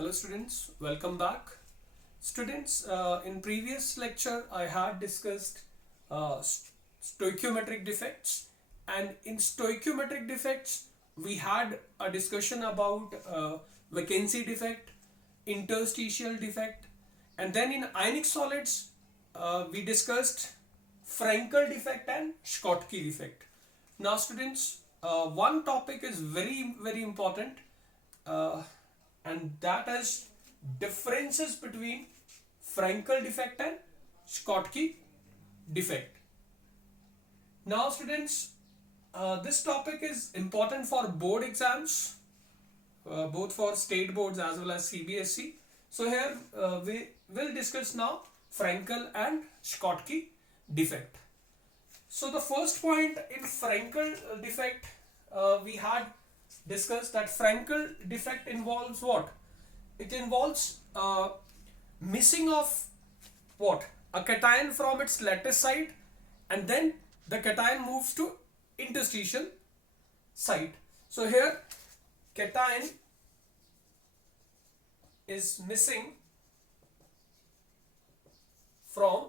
Hello students, welcome back. Students, in previous lecture I had discussed stoichiometric defects, and in stoichiometric defects we had a discussion about vacancy defect, interstitial defect, and then in ionic solids we discussed Frankel defect and Schottky defect. Now students, one topic is very important, uh, and that is differences between Frankel defect and Schottky defect. Now students, this topic is important for board exams, both for state boards as well as CBSE. So here we will discuss now Frankel and Schottky defect. So the first point in Frankel defect, we had discussed that Frankel defect involves what? It involves missing of what? A cation from its lattice site, and then the cation moves to interstitial site. So here cation is missing from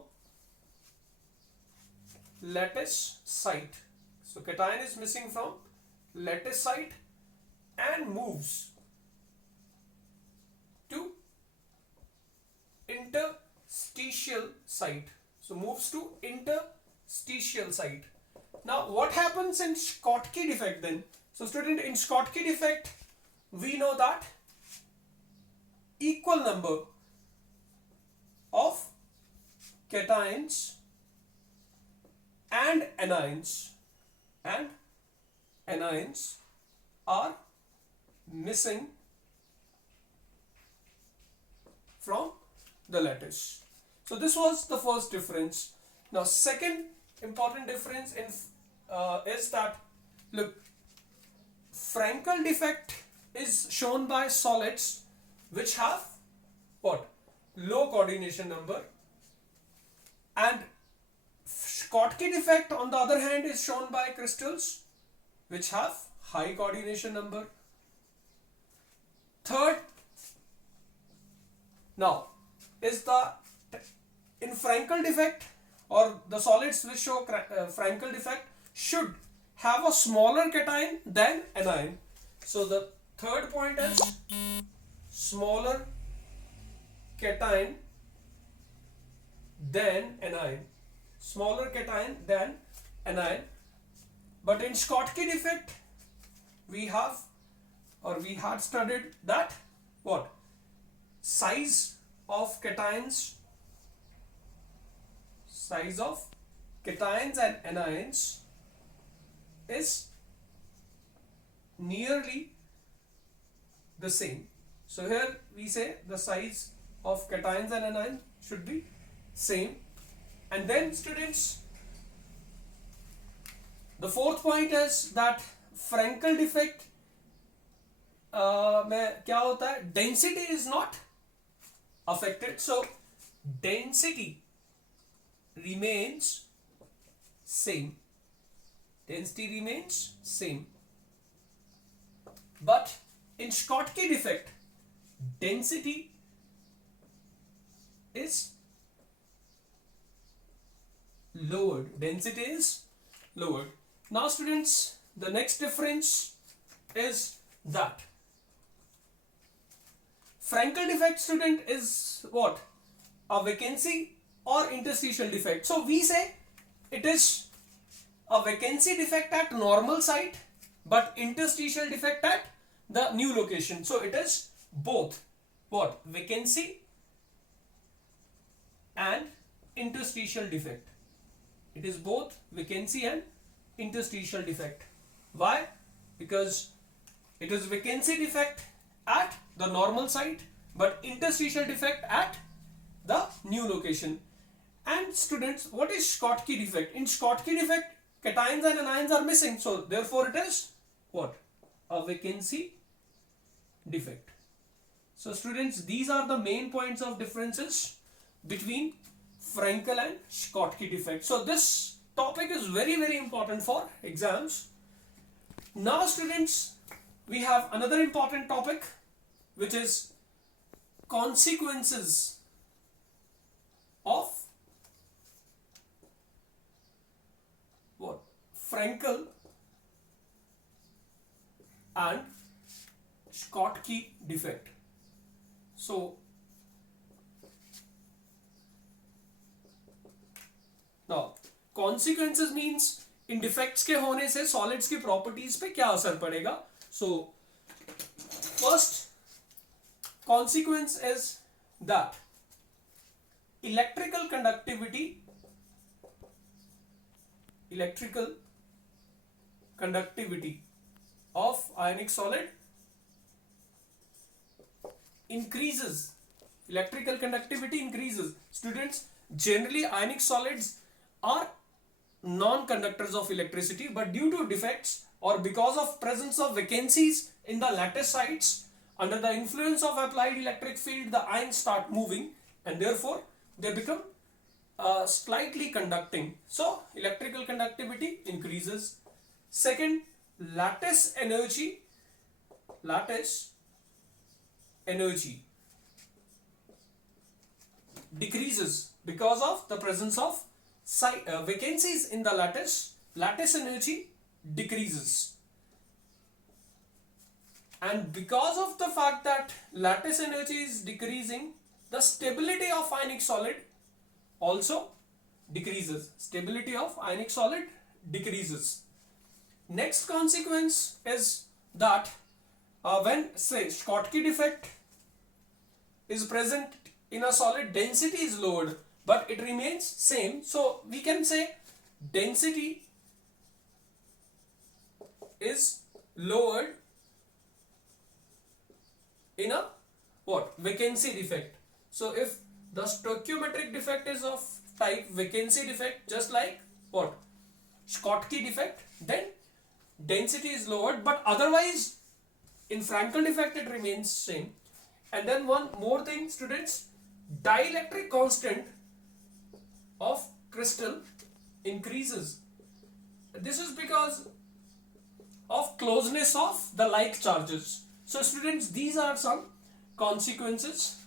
lattice site. So cation is missing from lattice site and moves to interstitial site. So moves to interstitial site. Now what happens in Schottky defect then? So student, in Schottky defect we know that equal number of cations and anions are missing from the lattice. So this was the first difference. Now second important difference in is that, look, Frankel defect is shown by solids which have what? Low coordination number, and Schottky defect on the other hand is shown by crystals which have high coordination number. Third, now is the in Frankel defect, or the solids which show Frankel defect should have a smaller cation than anion. So the third point is smaller cation than anion. Smaller cation than anion. But in Schottky defect we have, or we had studied that what? Size of cations and anions is nearly the same. So here we say the size of cations and anions should be same. And then students, the fourth point is that Frankel defect में क्या होता है? Density is not affected. So density remains same. Density remains same. But in Schottky defect, density is lowered. Density is lowered. Now students, the next difference is that Frankel defect, student, is what? A vacancy or interstitial defect. So we say it is a vacancy defect at normal site but interstitial defect at the new location. So it is both what? Vacancy and interstitial defect. It is both vacancy and interstitial defect. Why? Because it is vacancy defect at the normal site but interstitial defect at the new location. And students, what is Schottky defect? In Schottky defect, cations and anions are missing, so therefore it is what? A vacancy defect. So students, these are the main points of differences between Frankel and Schottky defect. So this topic is very important for exams. Now students, we have another important topic which is consequences of what? Frankel and Schottky defect. So now consequences means in defects के होने से solids की properties पे क्या असर पड़ेगा. So first consequence is that electrical conductivity of ionic solid increases. Electrical conductivity increases. Students, generally ionic solids are non-conductors of electricity, but due to defects or because of presence of vacancies in the lattice sites, under the influence of applied electric field, the ions start moving and therefore they become slightly conducting. So electrical conductivity increases. Second, lattice energy decreases because of the presence of vacancies in the lattice. Lattice energy decreases, and because of the fact that lattice energy is decreasing, the stability of ionic solid also decreases. Stability of ionic solid decreases. Next consequence is that when say Schottky defect is present in a solid, density is lowered but it remains same. So we can say density is lowered in a what? Vacancy defect. So if the stoichiometric defect is of type vacancy defect, just like what? Schottky defect, then density is lowered, but otherwise in Frankel defect it remains same. And then one more thing, students, dielectric constant of crystal increases. This is because of closeness of the like charges. So students, these are some consequences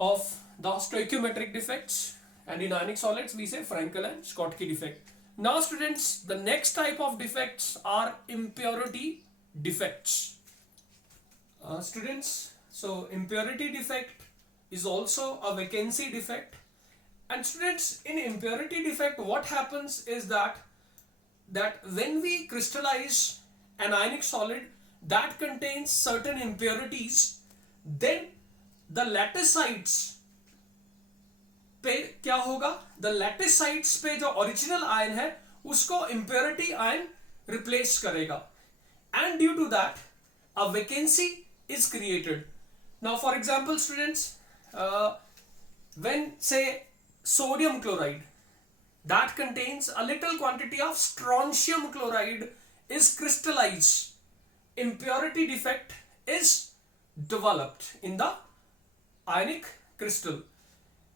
of the stoichiometric defects, and in ionic solids we say Frankel and Schottky defect. Now students, the next type of defects are impurity defects. Students, so impurity defect is also a vacancy defect. And students, in impurity defect what happens is that when we crystallize an ionic solid that contains certain impurities, then the lattice sites पे क्या होगा? The lattice sites पे जो original ion है उसको impurity ion replace करेगा, and due to that a vacancy is created. Now for example students, when say sodium chloride that contains a little quantity of strontium chloride is crystallized, impurity defect is developed in the ionic crystal.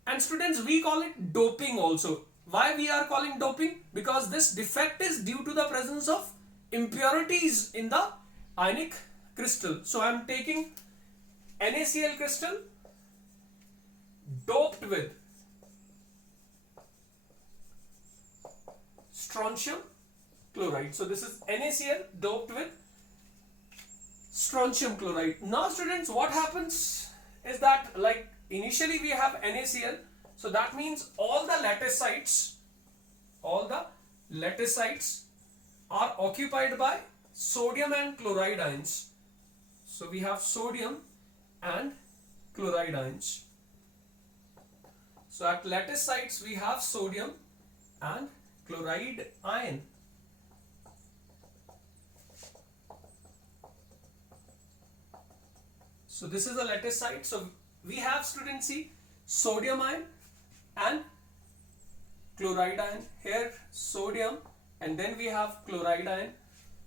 And students, we call it doping also. Why we are calling doping? Because this defect is due to the presence of impurities in the ionic crystal. So I am taking NaCl crystal doped with strontium chloride. So this is NaCl doped with strontium chloride. Now students, what happens is that, like, initially we have NaCl, so that means all the lattice sites are occupied by sodium and chloride ions. So we have sodium and chloride ions. So at lattice sites we have sodium and chloride ion. So this is the lattice site. So we have, students, see, sodium ion and chloride ion. Here sodium and then we have chloride ion.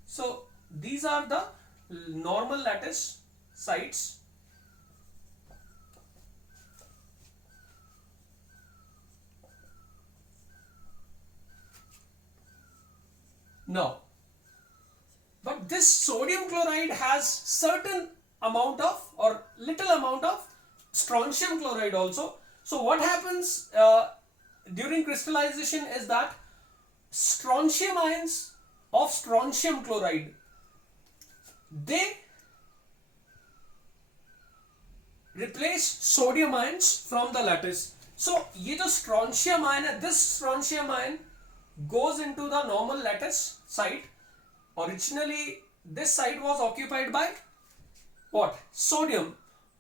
So these are the normal lattice sites. Now, but this sodium chloride has certain amount of or little amount of strontium chloride also. So what happens during crystallization is that strontium ions of strontium chloride, they replace sodium ions from the lattice. So ये जो strontium ion है, this strontium ion goes into the normal lattice site. Originally this site was occupied by what? Sodium.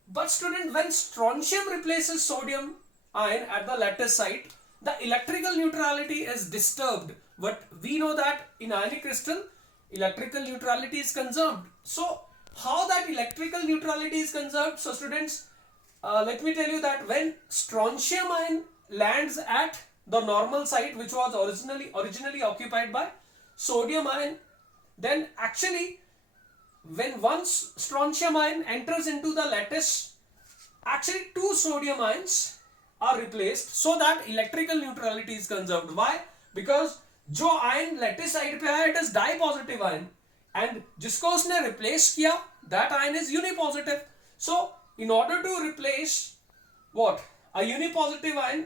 But student, when strontium replaces sodium ion at the lattice site, the electrical neutrality is disturbed. But we know that in ionic crystal, electrical neutrality is conserved. So how that electrical neutrality is conserved? So students, let me tell you that when strontium ion lands at the normal site which was originally occupied by sodium ion, then actually when one strontium ion enters into the lattice, actually two sodium ions are replaced so that electrical neutrality is conserved. Why? Because जो ion lattice side पे है, it is dipositive ion, and जिसको उसने replace किया, that ion is unipositive. So in order to replace what? A unipositive ion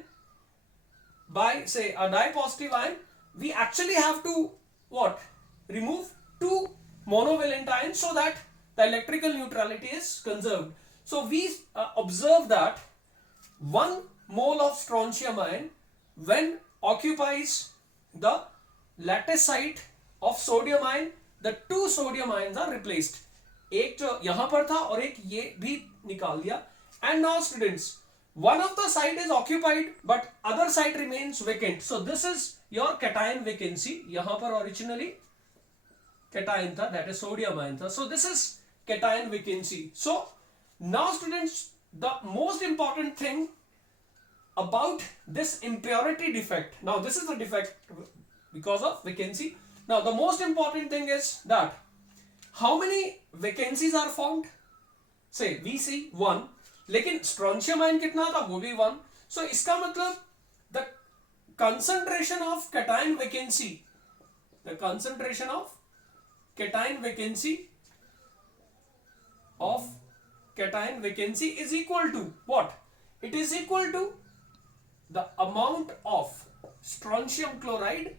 by say a dipositive ion, we actually have to what? Remove two monovalent ions so that the electrical neutrality is conserved. So we observe that 1 mole of strontium ion when occupies the lattice site of sodium ion, the two sodium ions are replaced. एक जो यहाँ पर था और एक ये भी निकाल दिया. And now students, one of the site is occupied but other site remains vacant. So this is your cation vacancy. यहाँ पर originally cation था, that is sodium ion था. So this is cation vacancy. So now students, the most important thing about this impurity defect, now this is a defect because of vacancy. Now the most important thing is that how many vacancies are found? Say we see 1, लेकिन strontium ion कितना था? वो भी 1. So इसका मतलब the concentration of cation vacancy, the concentration of cation vacancy is equal to what? It is equal to the amount of strontium chloride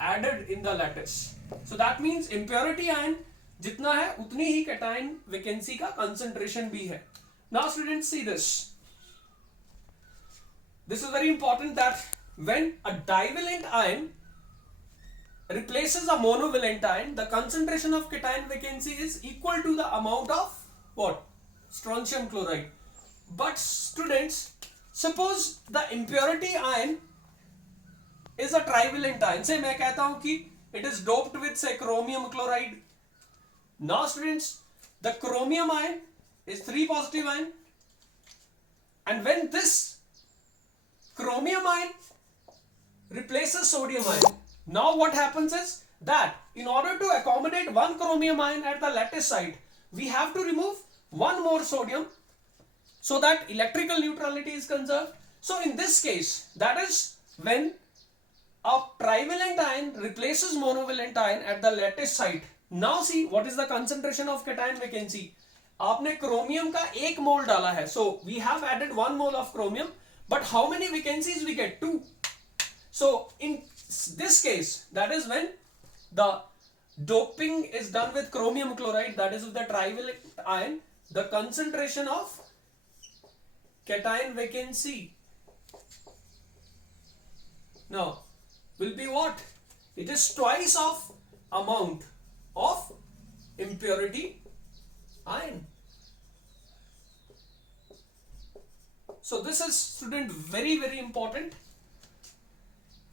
added in the lattice. So that means impurity ion जितना है उतनी ही cation vacancy का concentration भी है. Now students, see this. This is very important that when a divalent ion replaces a monovalent ion, the concentration of cation vacancy is equal to the amount of what? Strontium chloride. But students, suppose the impurity ion is a trivalent ion. Say मैं कहता हूँ कि it is doped with say chromium chloride. Now students, the chromium ion is 3 positive ion, and when this chromium ion replaces sodium ion, now what happens is that in order to accommodate one chromium ion at the lattice site, we have to remove one more sodium so that electrical neutrality is conserved. So in this case, that is when a trivalent ion replaces monovalent ion at the lattice site. Now see what is the concentration of cation vacancy. आपने chromium का 1 mole डाला है, so we have added 1 mole of chromium, but how many vacancies we get? 2. So in this case, that is when the doping is done with chromium chloride, that is with the trivalent ion, the concentration of cation vacancy now will be what? It is twice of amount of impurity ion. So this is student very important.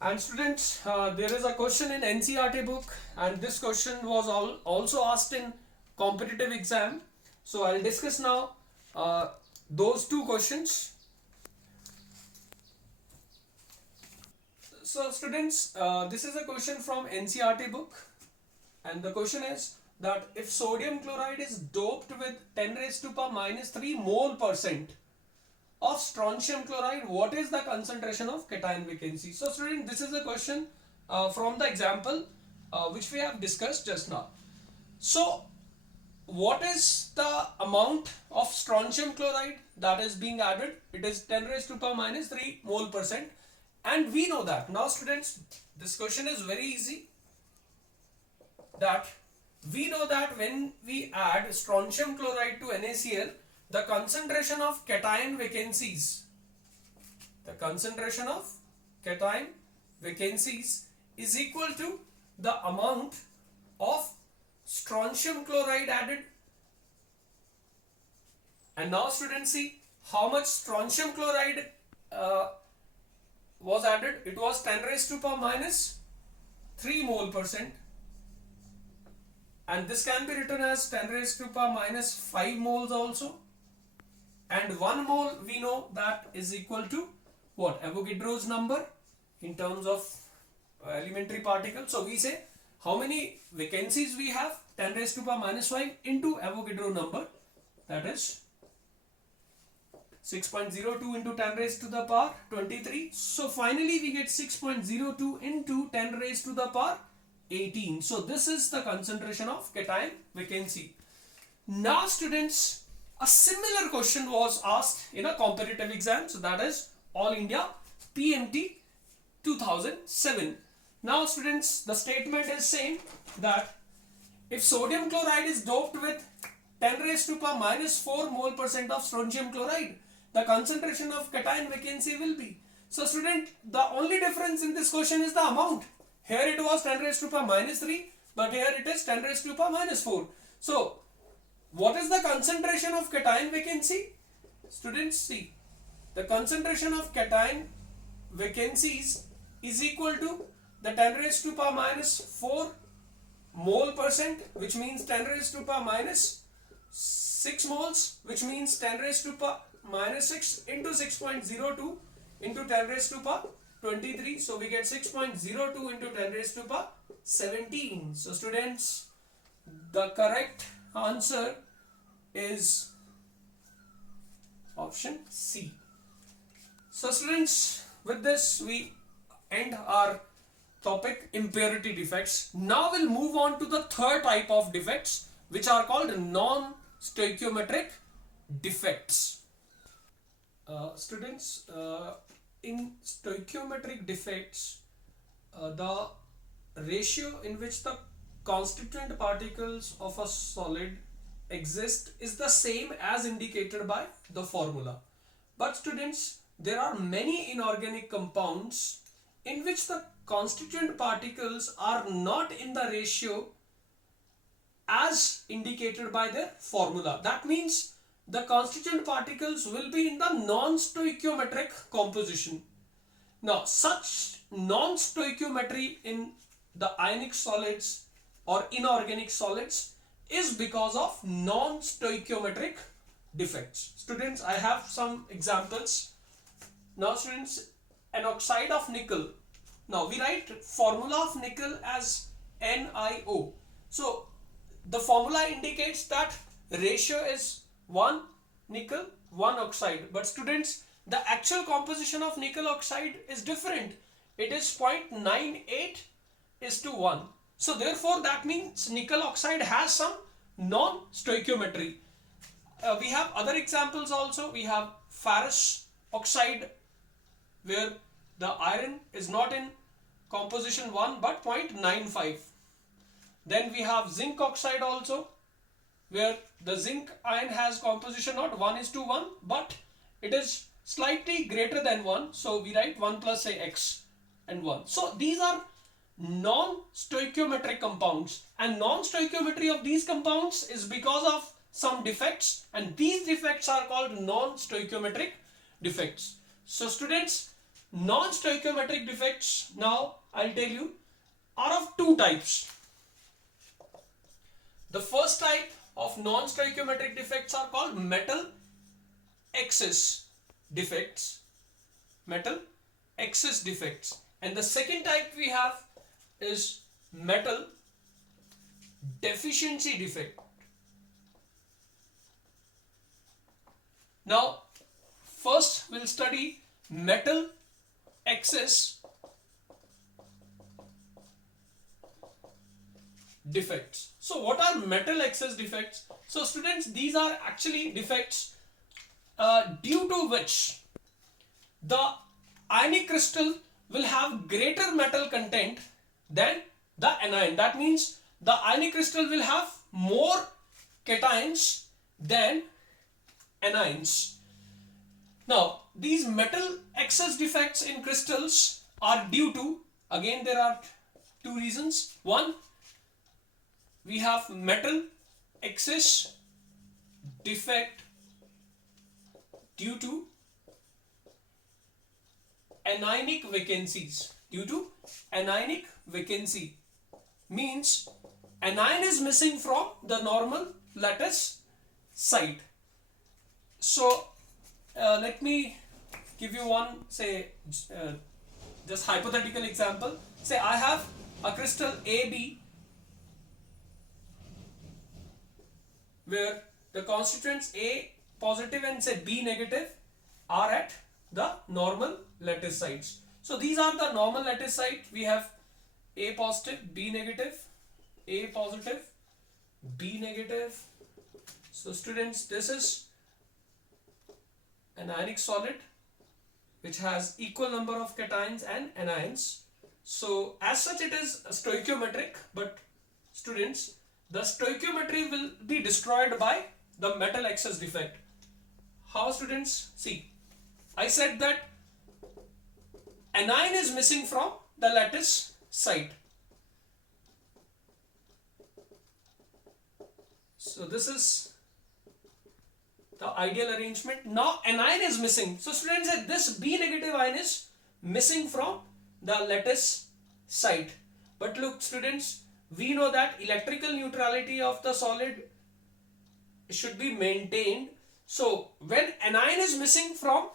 And students, there is a question in NCERT book, and this question was also asked in competitive exam. So I'll discuss now those two questions. So students, this is a question from NCERT book, and the question is that if sodium chloride is doped with 10 raised to power minus 3 mole percent of strontium chloride, what is the concentration of cation vacancy? So student, this is a question from the example which we have discussed just now. So what is the amount of strontium chloride that is being added? It is 10 raised to power minus 3 mole percent, and we know that. Now students, this question is very easy, that we know that when we add strontium chloride to NaCl, the concentration of cation vacancies, the concentration of cation vacancies is equal to the amount of strontium chloride added. And now students, see how much strontium chloride was added. It was 10 raised to power minus 3 mole percent, and this can be written as 10 raised to power minus 5 moles also, and 1 mole we know that is equal to what? Avogadro's number in terms of elementary particle. So we say how many vacancies we have? 10 raised to power minus 5 into Avogadro number, that is 6.02 into 10 raised to the power 23. So finally we get 6.02 into 10 raised to the power 18. So this is the concentration of cation vacancy. Now students, a similar question was asked in a competitive exam, so that is All India PMT 2007. Now students, the statement is saying that if sodium chloride is doped with 10 raised to power minus 4 mole percent of strontium chloride, the concentration of cation vacancy will be. So student, the only difference in this question is the amount. Here it was 10 raised to power minus 3, but here it is 10 raised to power minus 4. So what is the concentration of cation vacancy? Students, see, the concentration of cation vacancies is equal to the 10 raised to power minus 4 mole percent, which means 10 raised to power minus 6 moles, which means 10 raised to power minus 6 into 6.02 into 10 raised to power 23. So we get 6.02 into 10 raised to power 17. So students, the correct answer is option C. So students, with this we end our topic impurity defects. Now we'll move on to the third type of defects, which are called non-stoichiometric defects. Students, in stoichiometric defects, the ratio in which the constituent particles of a solid exist is the same as indicated by the formula. But students, there are many inorganic compounds in which the constituent particles are not in the ratio as indicated by their formula. That means the constituent particles will be in the non-stoichiometric composition. Now, such non-stoichiometry in the ionic solids or inorganic solids is because of non-stoichiometric defects. Students, I have some examples. Now students, an oxide of nickel. Now we write formula of nickel as NiO. So the formula indicates that ratio is 1 nickel 1 oxide, but students, the actual composition of nickel oxide is different. It is 0.98:1. So therefore that means nickel oxide has some non-stoichiometry. We have other examples also. We have ferrous oxide, where the iron is not in composition 1 but 0.95. Then we have zinc oxide also, where the zinc ion has composition not 1:1 but it is slightly greater than 1. So we write 1 plus say x and 1. So these are non-stoichiometric compounds, and non-stoichiometry of these compounds is because of some defects, and these defects are called non-stoichiometric defects. So students, non-stoichiometric defects, now I'll tell you, are of two types. The first type of non-stoichiometric defects are called metal excess defects. Metal excess defects. And the second type we have is metal deficiency defect. Now, first we'll study metal excess defects. So what are metal excess defects? So students, these are actually defects due to which the ionic crystal will have greater metal content than the anion. That means the ionic crystal will have more cations than anions. Now, these metal excess defects in crystals are due to, again there are two reasons. One, we have metal excess defect due to anionic vacancies. Due to anionic vacancy means anion is missing from the normal lattice site. So let me give you one, say, just hypothetical example. Say I have a crystal AB where the constituents A positive and say B negative are at the normal lattice sites. So these are the normal lattice site. We have A positive, B negative, A positive, B negative. So students, this is an ionic solid which has equal number of cations and anions. So as such it is stoichiometric, but students, the stoichiometry will be destroyed by the metal excess defect. How, students? See, I said that anion is missing from the lattice site. So this is the ideal arrangement. Now anion is missing. So students, this B negative ion is missing from the lattice site. But look students, we know that electrical neutrality of the solid should be maintained. So when anion is missing from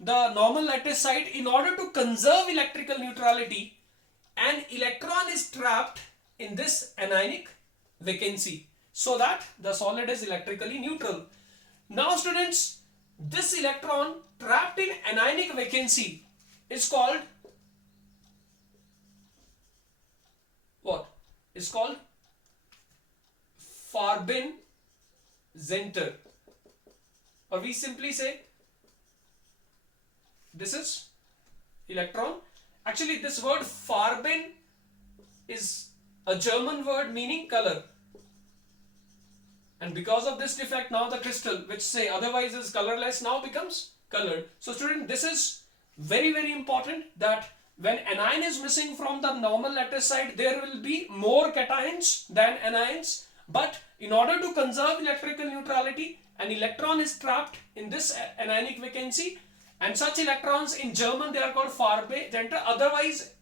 the normal lattice site, in order to conserve electrical neutrality, an electron is trapped in this anionic vacancy so that the solid is electrically neutral. Now students, this electron trapped in anionic vacancy is called what? Is called Farbin-Center, or we simply say this is electron. Actually this word Farbin is a German word meaning color, and because of this defect now the crystal, which say otherwise is colorless, now becomes colored. So student, this is very very important, that when anion is missing from the normal lattice site, there will be more cations than anions, but in order to conserve electrical neutrality, an electron is trapped in this anionic vacancy, and such electrons in German they are called Farbin-Center, otherwise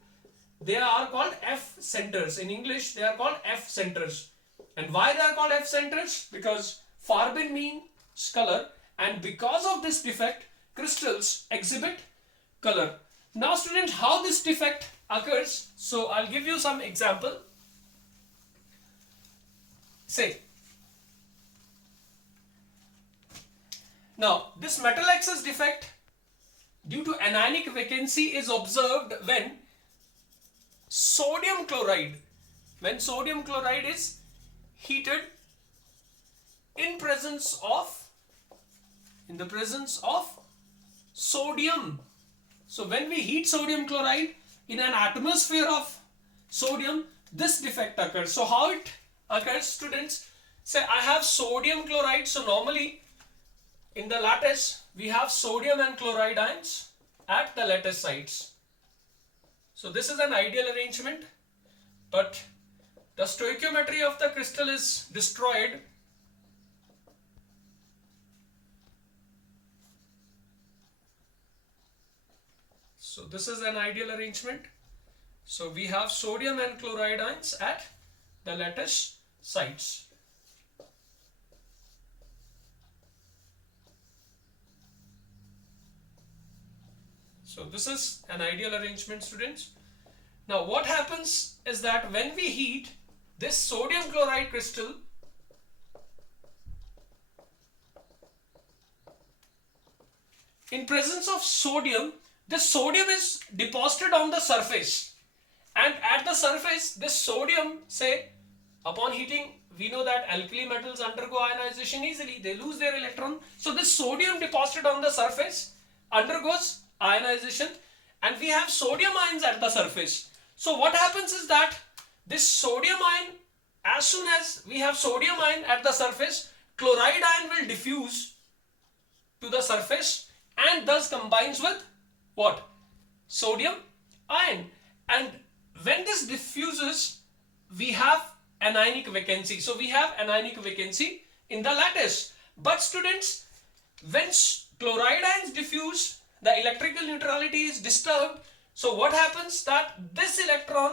they are called F centers. In English they are called F centers. And why they are called F centers? Because Farbin means color, and because of this defect crystals exhibit color. Now students, how this defect occurs? So I'll give you some example. Say, now this metal excess defect due to anionic vacancy is observed when sodium chloride is heated in the presence of sodium. So when we heat sodium chloride in an atmosphere of sodium, this defect occurs. So how it occurs, students? Say I have sodium chloride. So normally in the lattice we have sodium and chloride ions at the lattice sites. So this is an ideal arrangement, but the stoichiometry of the crystal is destroyed So this is an ideal arrangement. So we have sodium and chloride ions at the lattice sites. So this is an ideal arrangement, students. Now what happens is that when we heat this sodium chloride crystal, in presence of sodium, this sodium is deposited on the surface, and at the surface this sodium, say Upon heating, we know that alkali metals undergo ionization easily. They lose their electron. So this sodium deposited on the surface undergoes ionization, and we have sodium ions at the surface. So what happens is that this sodium ion, as soon as we have sodium ion at the surface, chloride ion will diffuse to the surface and thus combines with what? Sodium ion. And when this diffuses, we have anionic vacancy. So we have anionic vacancy in the lattice. But students, when chloride ions diffuse, the electrical neutrality is disturbed. So what happens that this electron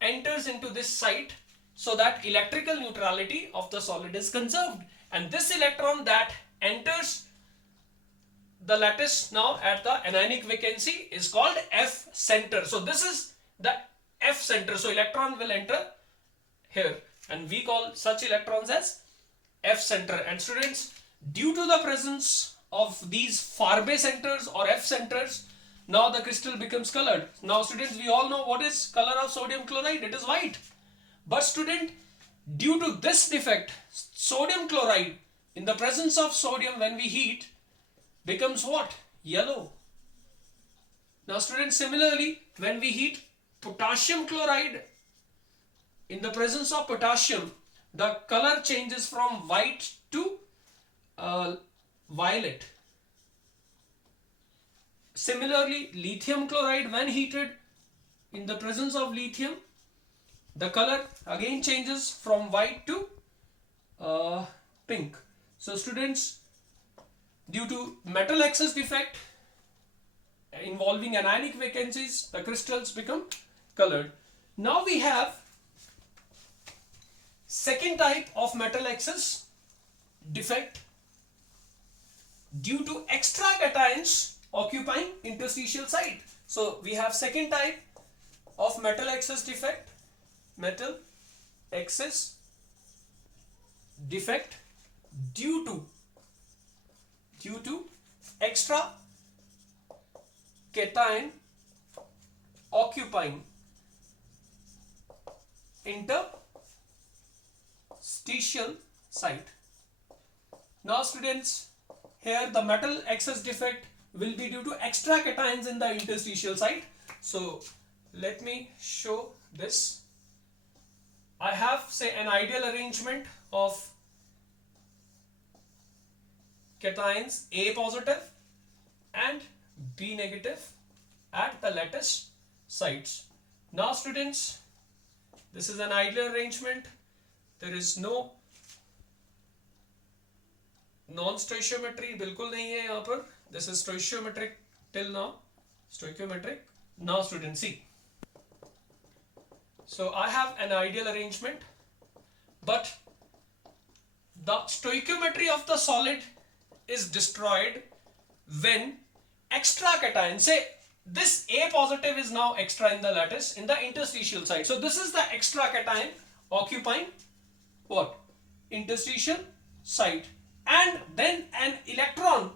enters into this site, so that electrical neutrality of the solid is conserved. And this electron that enters the lattice now at the anionic vacancy is called F center. So this is the F center. So electron will enter here, and we call such electrons as F center. And students, due to the presence of these Farbe centers or F centers, now the crystal becomes colored. Now students, we all know what is color of sodium chloride. It is white. But student, due to this defect, sodium chloride in the presence of sodium when we heat becomes what? Yellow. Now students, similarly, when we heat potassium chloride, in the presence of potassium, the color changes from white to violet. Similarly, lithium chloride, when heated in the presence of lithium, the color again changes from white to pink. So students, due to metal excess defect involving anionic vacancies, the crystals become colored. Now we have second type of metal excess defect due to extra cations occupying interstitial site. So we have second type of metal excess defect, metal excess defect due to extra cation occupying interstitial site. Now students, here the metal excess defect will be due to extra cations in the interstitial site. So let me show this. I have, say, an ideal arrangement of cations A positive and B negative at the lattice sites. Now students, this is an ideal arrangement. There is no non-stoichiometry, बिल्कुल नहीं है यहाँ पर. This is stoichiometric till now. Stoichiometric. Now students, see. So I have an ideal arrangement, but the stoichiometry of the solid is destroyed when extra cation, say this A positive is now extra in the lattice in the interstitial site. So this is the extra cation occupying what? Interstitial site. And then an electron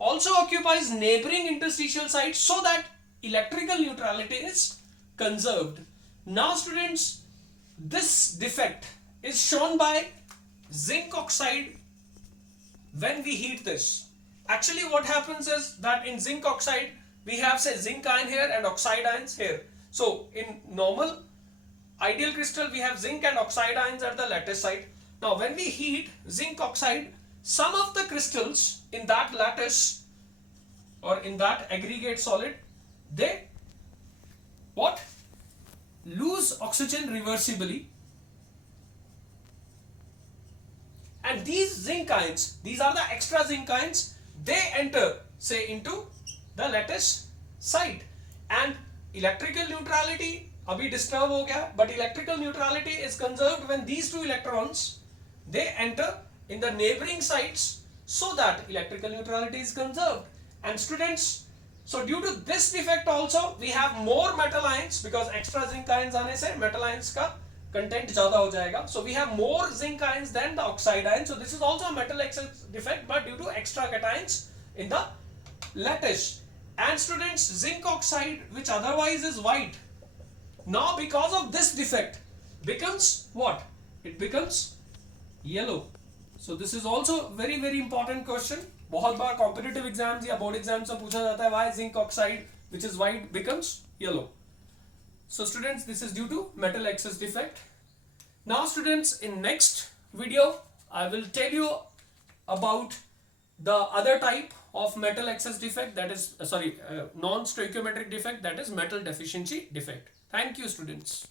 also occupies neighboring interstitial site, so that electrical neutrality is conserved. Now students, this defect is shown by zinc oxide when we heat this. Actually what happens is that in zinc oxide we have, say, zinc ion here and oxide ions here. So in normal ideal crystal we have zinc and oxide ions at the lattice site. Now when we heat zinc oxide, some of the crystals in that lattice or in that aggregate solid, they what? Lose oxygen reversibly. And these zinc ions, these are the extra zinc ions, they enter, say, into the lattice site. And electrical neutrality abhi disturb ho gaya, but electrical neutrality is conserved when these two electrons, they enter in the neighboring sites, so that electrical neutrality is conserved. And students, so due to this defect also we have more metal ions, because extra zinc ions aane se metal ions ka content ज़्यादा हो जाएगा. So we have more zinc ions than the oxide ions. So this is also a metal excess defect, but due to extra cations in the lattice. And students, zinc oxide, which otherwise is white, now because of this defect, becomes what? It becomes yellow. So this is also very very important question. बहुत बार competitive exams या board exams में पूछा जाता है why zinc oxide which is white becomes yellow. So students, this is due to metal excess defect. Now students, in next video I will tell you about the other type of metal excess defect, that is non-stoichiometric defect, that is metal deficiency defect. Thank you students.